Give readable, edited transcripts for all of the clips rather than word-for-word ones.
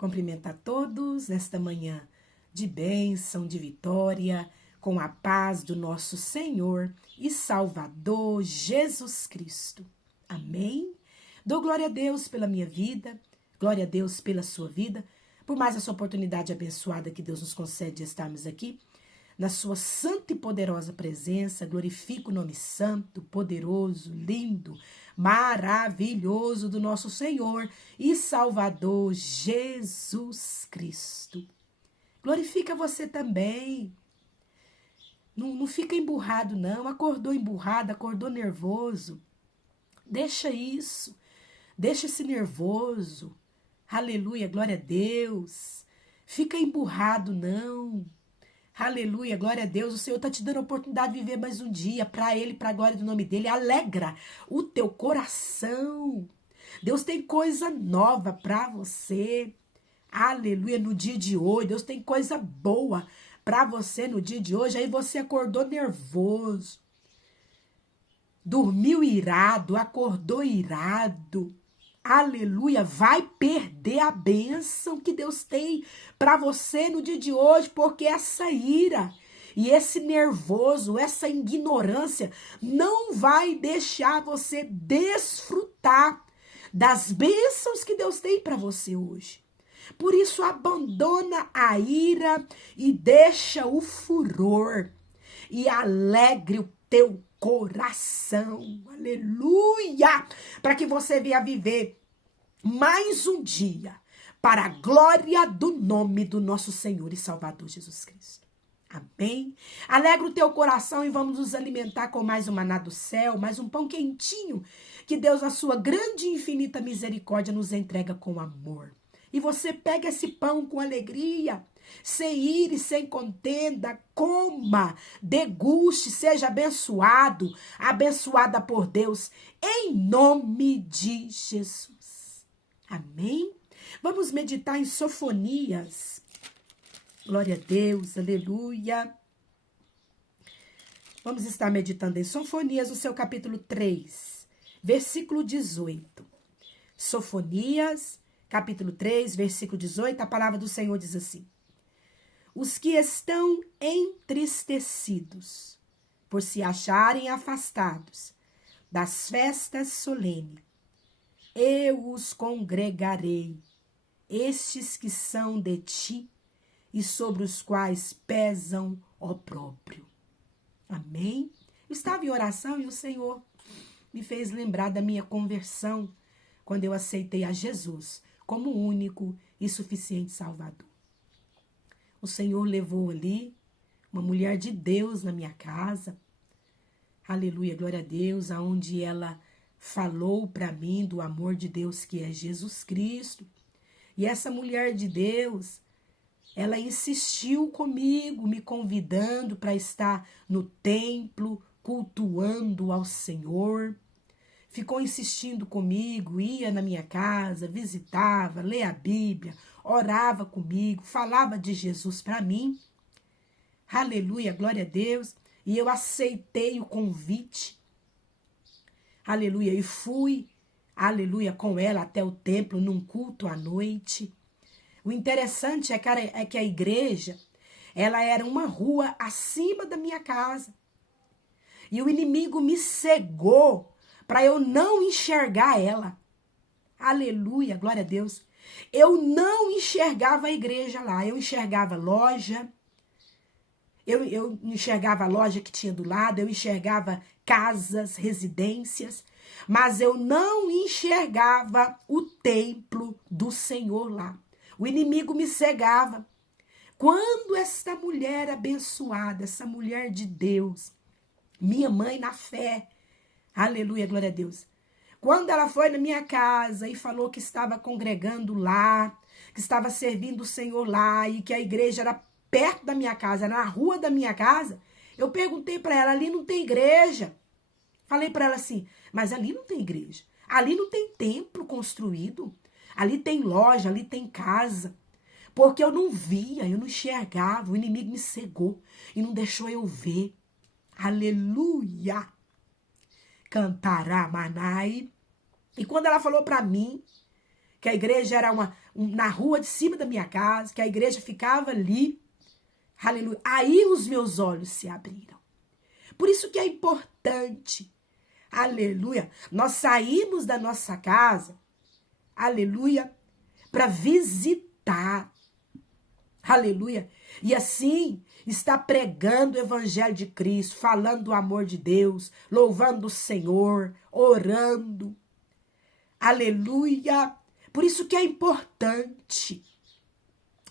Cumprimento a todos nesta manhã de bênção, de vitória, com a paz do nosso Senhor e Salvador Jesus Cristo. Amém? Dou glória a Deus pela minha vida, glória a Deus pela sua vida, por mais essa oportunidade abençoada que Deus nos concede de estarmos aqui, na sua santa e poderosa presença. Glorifico o nome santo, poderoso, lindo, maravilhoso do nosso Senhor e Salvador Jesus Cristo. Glorifica você também. Não fica emburrado, não. Acordou emburrado, acordou nervoso. Deixa isso. Deixa esse nervoso. Aleluia, glória a Deus. Fica emburrado, não. Aleluia, glória a Deus. O Senhor está te dando a oportunidade de viver mais um dia para Ele, para a glória do nome dEle. Alegra o teu coração. Deus tem coisa nova para você. Aleluia, no dia de hoje. Deus tem coisa boa para você no dia de hoje. Aí você acordou nervoso. Dormiu irado, acordou irado. Aleluia, vai perder a bênção que Deus tem para você no dia de hoje, porque essa ira e esse nervoso, essa ignorância não vai deixar você desfrutar das bênçãos que Deus tem para você hoje. Por isso, abandona a ira e deixa o furor e alegre o teu coração, aleluia, para que você venha viver mais um dia para a glória do nome do nosso Senhor e Salvador Jesus Cristo. Amém? Alegra o teu coração e vamos nos alimentar com mais um maná do céu, mais um pão quentinho que Deus, na sua grande e infinita misericórdia, nos entrega com amor. E você pega esse pão com alegria, sem ira e sem contenda, coma, deguste, seja abençoado, abençoada por Deus, em nome de Jesus. Amém? Vamos meditar em Sofonias. Glória a Deus, aleluia. Vamos estar meditando em Sofonias, no seu capítulo 3, versículo 18. Sofonias, capítulo 3, versículo 18, a palavra do Senhor diz assim: os que estão entristecidos por se acharem afastados das festas solenes, eu os congregarei, estes que são de ti e sobre os quais pesam opróbrio. Amém? Eu estava em oração e o Senhor me fez lembrar da minha conversão quando eu aceitei a Jesus como único e suficiente Salvador. O Senhor levou ali uma mulher de Deus na minha casa. Aleluia, glória a Deus, aonde ela falou para mim do amor de Deus que é Jesus Cristo. E essa mulher de Deus, ela insistiu comigo, me convidando para estar no templo, cultuando ao Senhor. Ficou insistindo comigo, ia na minha casa, visitava, lia a Bíblia, orava comigo, falava de Jesus para mim. Aleluia, glória a Deus. E eu aceitei o convite. Aleluia, e fui, aleluia, com ela até o templo, num culto à noite. O interessante é que a igreja, ela era uma rua acima da minha casa. E o inimigo me cegou para eu não enxergar ela. Aleluia, glória a Deus. Eu não enxergava a igreja lá, eu enxergava loja, eu enxergava a loja que tinha do lado, eu enxergava casas, residências, mas eu não enxergava o templo do Senhor lá. O inimigo me cegava. Quando essa mulher abençoada, essa mulher de Deus, minha mãe na fé, aleluia, glória a Deus. Quando ela foi na minha casa e falou que estava congregando lá, que estava servindo o Senhor lá e que a igreja era perto da minha casa, na rua da minha casa, eu perguntei para ela, ali não tem igreja. Falei para ela assim, mas ali não tem igreja. Ali não tem templo construído. Ali tem loja, ali tem casa. Porque eu não via, eu não enxergava. O inimigo me cegou e não deixou eu ver. Aleluia! Cantará Manai. E quando ela falou para mim que a igreja era na rua de cima da minha casa, que a igreja ficava ali. Aleluia. Aí os meus olhos se abriram. Por isso que é importante, aleluia, nós saímos da nossa casa, aleluia, para visitar, aleluia, e assim está pregando o evangelho de Cristo, falando do amor de Deus, louvando o Senhor, orando, aleluia. Por isso que é importante.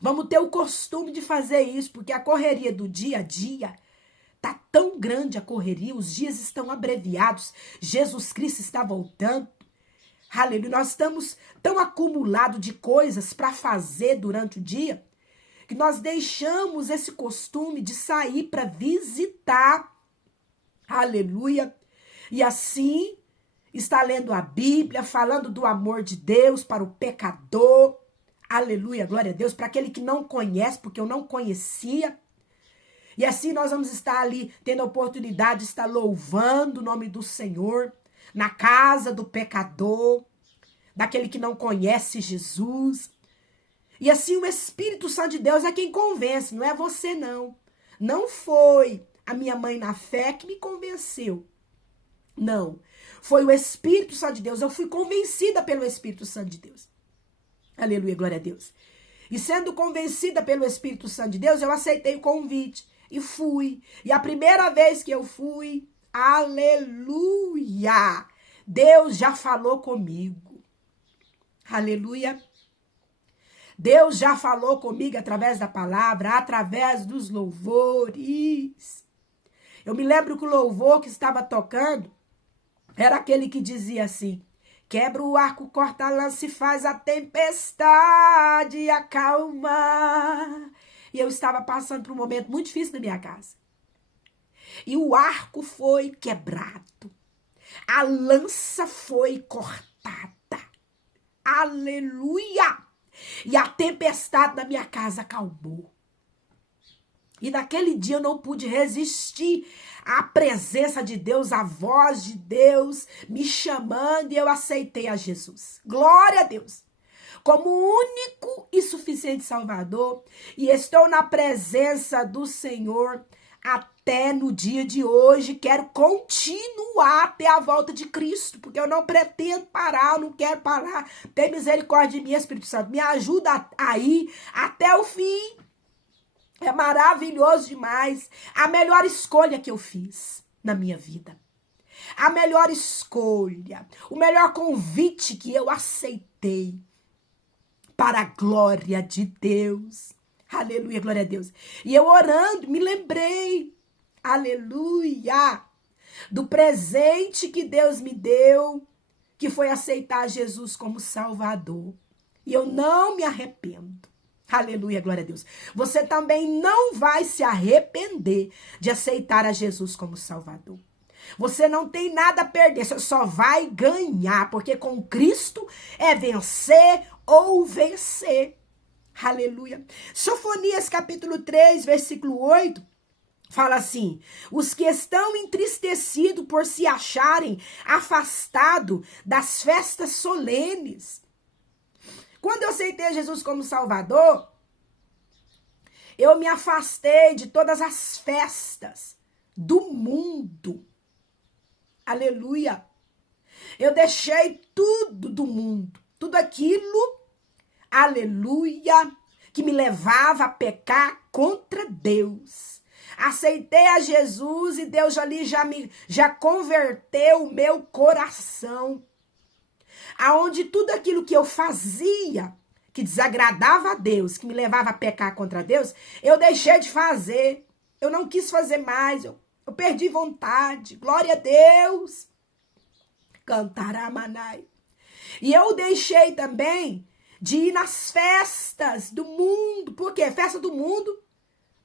Vamos ter o costume de fazer isso, porque a correria do dia a dia tá tão grande, a correria, os dias estão abreviados, Jesus Cristo está voltando. Aleluia, nós estamos tão acumulados de coisas para fazer durante o dia, que nós deixamos esse costume de sair para visitar. Aleluia. E assim está lendo a Bíblia, falando do amor de Deus para o pecador. Aleluia, glória a Deus, para aquele que não conhece, porque eu não conhecia. E assim nós vamos estar ali tendo a oportunidade de estar louvando o nome do Senhor, na casa do pecador, daquele que não conhece Jesus. E assim o Espírito Santo de Deus é quem convence, não é você não. Não foi a minha mãe na fé que me convenceu. Não, foi o Espírito Santo de Deus. Eu fui convencida pelo Espírito Santo de Deus. Aleluia, glória a Deus. E sendo convencida pelo Espírito Santo de Deus, eu aceitei o convite e fui. E a primeira vez que eu fui, aleluia, Deus já falou comigo. Aleluia. Deus já falou comigo através da palavra, através dos louvores. Eu me lembro que o louvor que estava tocando era aquele que dizia assim: quebra o arco, corta a lança e faz a tempestade acalmar. E eu estava passando por um momento muito difícil na minha casa. E o arco foi quebrado. A lança foi cortada. Aleluia! E a tempestade na minha casa acalmou. E naquele dia eu não pude resistir à presença de Deus, à voz de Deus me chamando, e eu aceitei a Jesus. Glória a Deus! Como único e suficiente Salvador, e estou na presença do Senhor até no dia de hoje. Quero continuar até a volta de Cristo, porque eu não pretendo parar, eu não quero parar. Tem misericórdia de mim, Espírito Santo. Me ajuda a ir até o fim. É maravilhoso demais. A melhor escolha que eu fiz na minha vida. A melhor escolha. O melhor convite que eu aceitei. Para a glória de Deus. Aleluia, glória a Deus. E eu orando, me lembrei. Aleluia. Do presente que Deus me deu. Que foi aceitar Jesus como Salvador. E eu não me arrependo. Aleluia, glória a Deus. Você também não vai se arrepender de aceitar a Jesus como Salvador. Você não tem nada a perder, você só vai ganhar, porque com Cristo é vencer ou vencer. Aleluia. Sofonias capítulo 3, versículo 8, fala assim: os que estão entristecidos por se acharem afastados das festas solenes. Quando eu aceitei Jesus como Salvador, eu me afastei de todas as festas do mundo. Aleluia. Eu deixei tudo do mundo, tudo aquilo, aleluia, que me levava a pecar contra Deus. Aceitei a Jesus e Deus já converteu o meu coração. Aonde tudo aquilo que eu fazia, que desagradava a Deus, que me levava a pecar contra Deus, eu deixei de fazer. Eu não quis fazer mais, eu perdi vontade. Glória a Deus. Cantará manai. E eu deixei também de ir nas festas do mundo. Por quê? Festa do mundo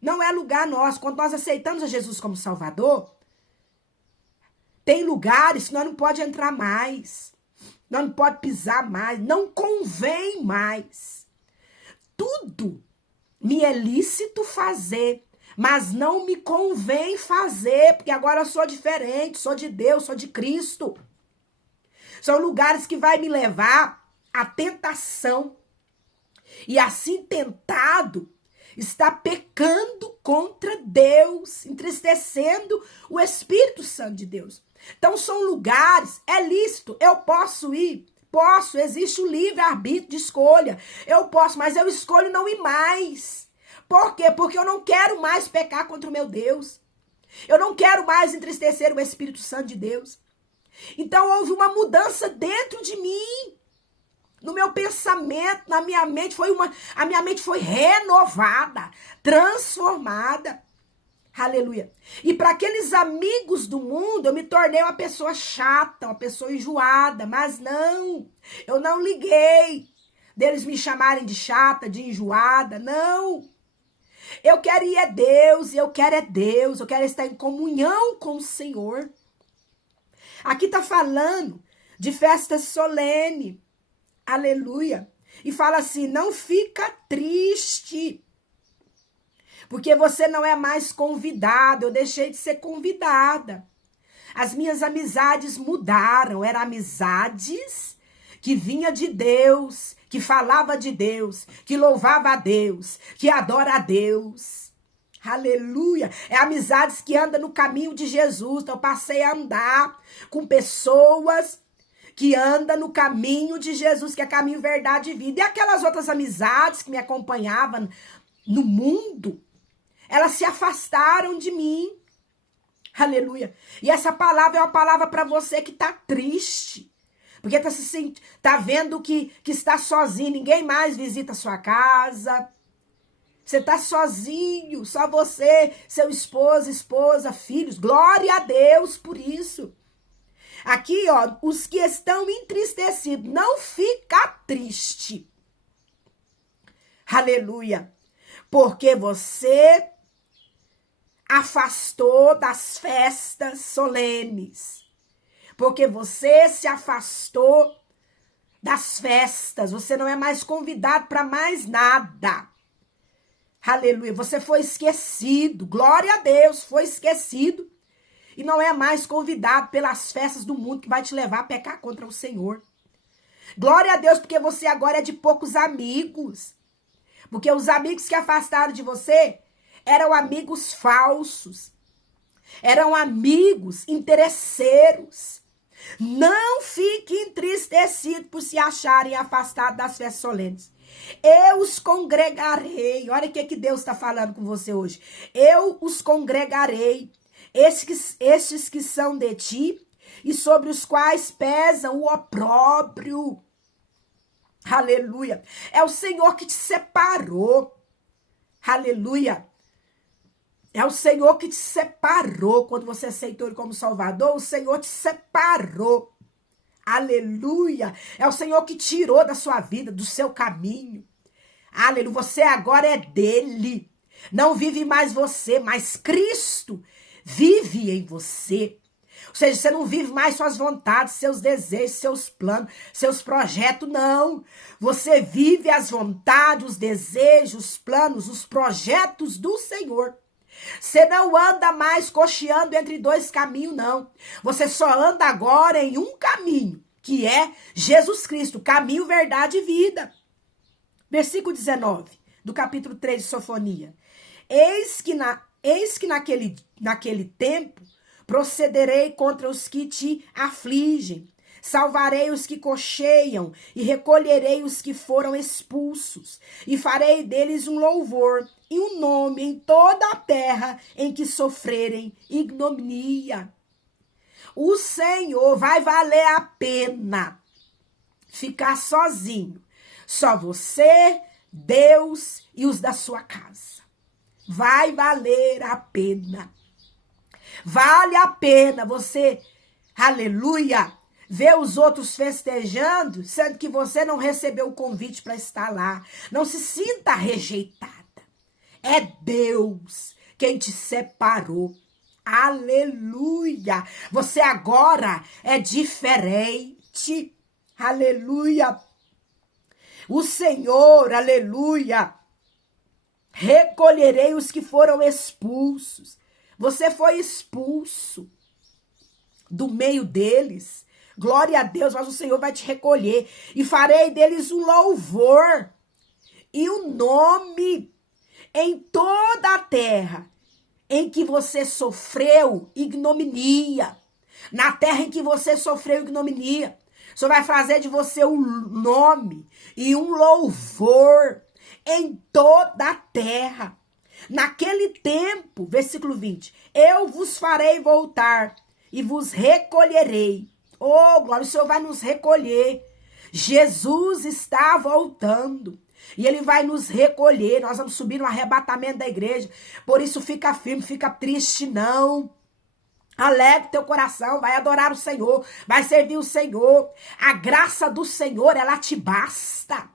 não é lugar nosso. Quando nós aceitamos a Jesus como Salvador, tem lugares que nós não podemos entrar mais. Nós não pode pisar mais, não convém mais. Tudo me é lícito fazer, mas não me convém fazer, porque agora eu sou diferente, sou de Deus, sou de Cristo. São lugares que vai me levar a tentação. E assim tentado, está pecando contra Deus, entristecendo o Espírito Santo de Deus. Então são lugares, é lícito, eu posso ir, posso, existe o livre-arbítrio de escolha. Eu posso, mas eu escolho não ir mais. Por quê? Porque eu não quero mais pecar contra o meu Deus. Eu não quero mais entristecer o Espírito Santo de Deus. Então houve uma mudança dentro de mim. No meu pensamento, na minha mente, a minha mente foi renovada, transformada. Aleluia. E para aqueles amigos do mundo, eu me tornei uma pessoa chata, uma pessoa enjoada, mas não, eu não liguei deles me chamarem de chata, de enjoada, não. Eu quero ir a Deus, eu quero é Deus, eu quero estar em comunhão com o Senhor. Aqui está falando de festa solene. Aleluia. E fala assim, não fica triste, porque você não é mais convidado, eu deixei de ser convidada. As minhas amizades mudaram, eram amizades que vinha de Deus, que falava de Deus, que louvava a Deus, que adora a Deus. Aleluia. É amizades que andam no caminho de Jesus. Então eu passei a andar com pessoas que anda no caminho de Jesus, que é caminho, verdade e vida. E aquelas outras amizades que me acompanhavam no mundo, elas se afastaram de mim. Aleluia. E essa palavra é uma palavra para você que está triste. Porque tá vendo que está sozinho, ninguém mais visita a sua casa. Você está sozinho, só você, seu esposa, filhos. Glória a Deus por isso. Aqui, ó, os que estão entristecidos, não fica triste. Aleluia. Porque você afastou das festas solenes. Porque você se afastou das festas. Você não é mais convidado para mais nada. Aleluia. Você foi esquecido. Glória a Deus, foi esquecido. E não é mais convidado pelas festas do mundo que vai te levar a pecar contra o Senhor. Glória a Deus, porque você agora é de poucos amigos. Porque os amigos que afastaram de você eram amigos falsos. Eram amigos interesseiros. Não fique entristecido por se acharem afastados das festas solenes. Eu os congregarei. Olha o que Deus está falando com você hoje. Eu os congregarei. Estes que são de ti e sobre os quais pesa o opróbrio. Aleluia. É o Senhor que te separou. Aleluia. É o Senhor que te separou quando você aceitou Ele como Salvador. O Senhor te separou. Aleluia. É o Senhor que tirou da sua vida, do seu caminho. Aleluia. Você agora é dele. Não vive mais você, mas Cristo vive em você. Ou seja, você não vive mais suas vontades, seus desejos, seus planos, seus projetos, não. Você vive as vontades, os desejos, os planos, os projetos do Senhor. Você não anda mais cocheando entre dois caminhos, não. Você só anda agora em um caminho, que é Jesus Cristo, caminho, verdade e vida. Versículo 19, do capítulo 3 de Sofonia. Eis que naquele tempo procederei contra os que te afligem, salvarei os que cocheiam e recolherei os que foram expulsos, e farei deles um louvor e um nome em toda a terra em que sofrerem ignominia. O Senhor vai valer a pena ficar sozinho, só você, Deus e os da sua casa. Vai valer a pena. Vale a pena você, aleluia, ver os outros festejando, sendo que você não recebeu o convite para estar lá. Não se sinta rejeitada. É Deus quem te separou. Aleluia. Você agora é diferente. Aleluia. O Senhor, aleluia, recolherei os que foram expulsos. Você foi expulso do meio deles. Glória a Deus, mas o Senhor vai te recolher. E farei deles um louvor e um nome em toda a terra em que você sofreu ignominia. Na terra em que você sofreu ignominia. O Senhor vai fazer de você um nome e um louvor em toda a terra. Naquele tempo, versículo 20, eu vos farei voltar e vos recolherei. Oh, glória, o Senhor vai nos recolher. Jesus está voltando. E ele vai nos recolher. Nós vamos subir no arrebatamento da igreja. Por isso fica firme, fica triste não. Alegre teu coração, vai adorar o Senhor, vai servir o Senhor. A graça do Senhor, ela te basta.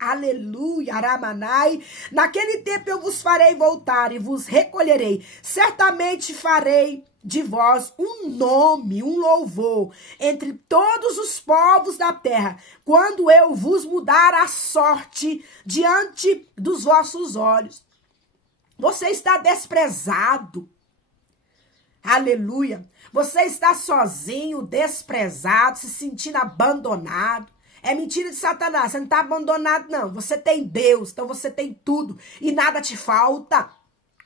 Aleluia, Aramanai. Naquele tempo eu vos farei voltar e vos recolherei. Certamente farei de vós um nome, um louvor entre todos os povos da terra, quando eu vos mudar a sorte diante dos vossos olhos. Você está desprezado. Aleluia. Você está sozinho, desprezado, se sentindo abandonado. É mentira de Satanás. Você não está abandonado, não. Você tem Deus, então você tem tudo e nada te falta.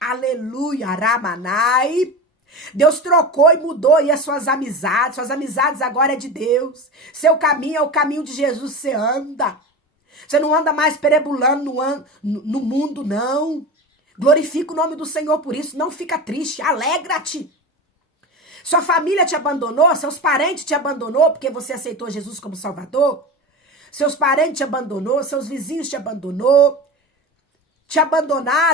Aleluia, Ramanai. Deus trocou e mudou aí as suas amizades. Suas amizades agora é de Deus. Seu caminho é o caminho de Jesus. Você anda. Você não anda mais perambulando no mundo, não. Glorifica o nome do Senhor por isso. Não fica triste. Alegra-te. Sua família te abandonou, seus parentes te abandonou porque você aceitou Jesus como Salvador. Seus parentes te abandonou, seus vizinhos te abandonaram.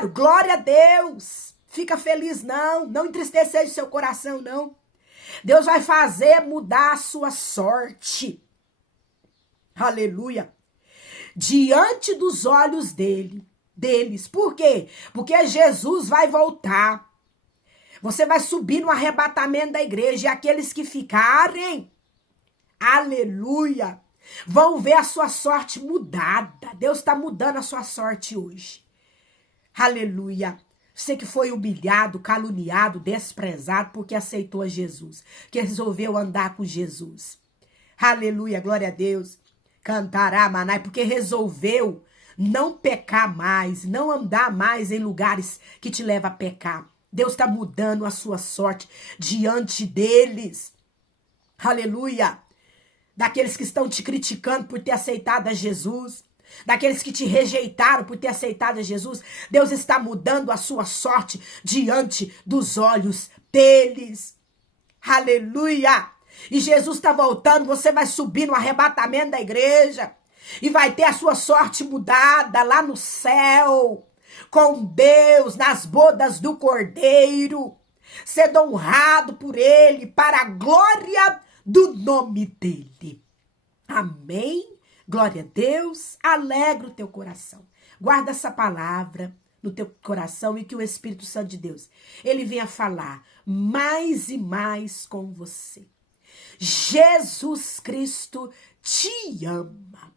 Glória a Deus. Fica feliz não entristeça seu coração não. Deus vai fazer mudar a sua sorte. Aleluia. Diante dos olhos deles. Por quê? Porque Jesus vai voltar. Você vai subir no arrebatamento da igreja e aqueles que ficarem, aleluia, vão ver a sua sorte mudada. Deus está mudando a sua sorte hoje. Aleluia. Você que foi humilhado, caluniado, desprezado porque aceitou a Jesus, que resolveu andar com Jesus. Aleluia, glória a Deus. Cantará, manai, porque resolveu não pecar mais, não andar mais em lugares que te levam a pecar. Deus está mudando a sua sorte diante deles. Aleluia. Daqueles que estão te criticando por ter aceitado a Jesus. Daqueles que te rejeitaram por ter aceitado a Jesus. Deus está mudando a sua sorte diante dos olhos deles. Aleluia. E Jesus está voltando. Você vai subir no arrebatamento da igreja. E vai ter a sua sorte mudada lá no céu. Com Deus, nas bodas do Cordeiro, sendo honrado por ele, para a glória do nome dele. Amém? Glória a Deus, alegra o teu coração. Guarda essa palavra no teu coração e que o Espírito Santo de Deus, ele venha falar mais e mais com você. Jesus Cristo te ama.